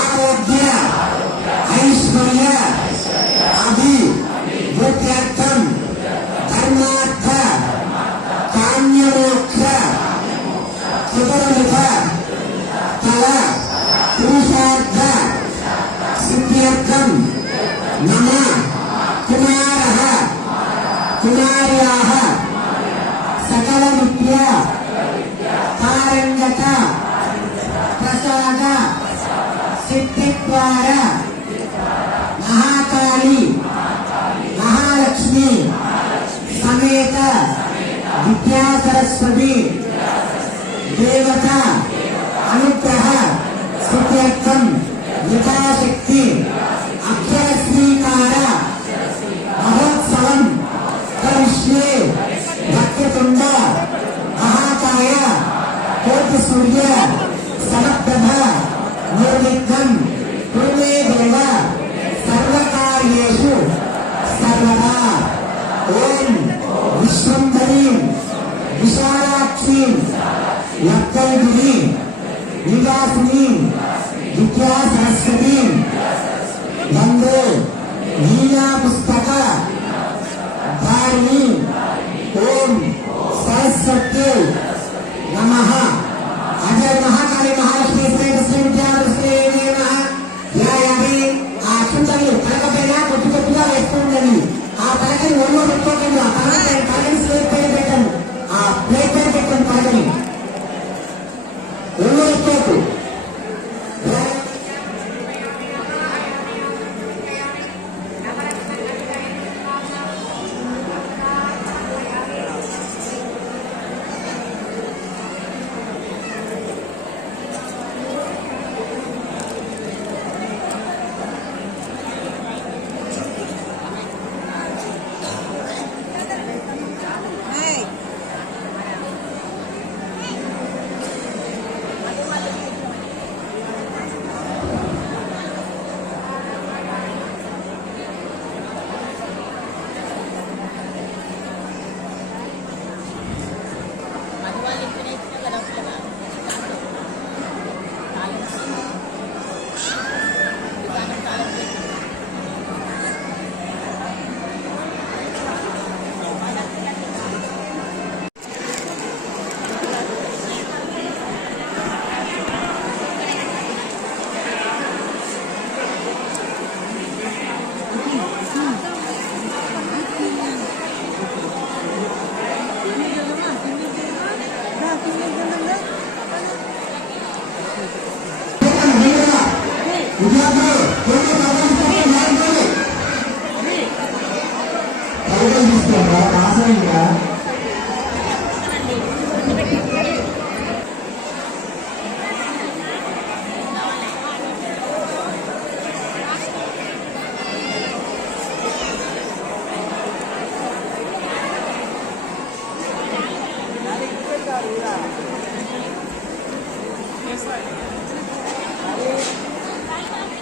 ఆరోగ్య ఐశ్వర్య అభివృద్ధ్యర్థం ధర్మార్థ కామ్యమోక్ష చతుర్విధ ఫల పురుషార్థ సిద్ధ్యర్థం మమ కుమారః కుమార్యాః సకల విద్యా పారంగత ప్రసాద సిద్ధిద్వార మహాకాళి మహాలక్ష్మి సమేత విద్యా సరస్వతి దేవత అనుగ్రహ సిద్ధ్యర్థం యథాశక్తి అక్షర స్వీకార మహోత్సవం కరిష్యే భక్తితుండ మహాకాయ కోటి సూర్య సమప్రభ నిర్విఘ్నం పూర్వే దేవ సర్వకార్యేషు సర్వదా. ఓం విశ్వంభరీం విశాలాక్షీం లబ్ధైర్గిరి నివాసినీం విద్యా సరస్వతీం వందే లీలా పుస్తక ధారిణి. ఓం సరస్వత్యై నమః. అజయ మహాకాళి మహాలక్ష్మి ఆ చుట్టని పలకపైన కొద్ది కొద్దిగా వేస్తూ ఉండండి. ఆ పలకని ఒళ్ళో పెట్టుకోకండి. ఆ పలకని స్లేట్ పైన పెట్టండి. ఆ ప్లేట్ పైన పెట్టండి. పలకని ఒళ్ళో పెట్టుకోకు.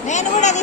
నేను కూడా అది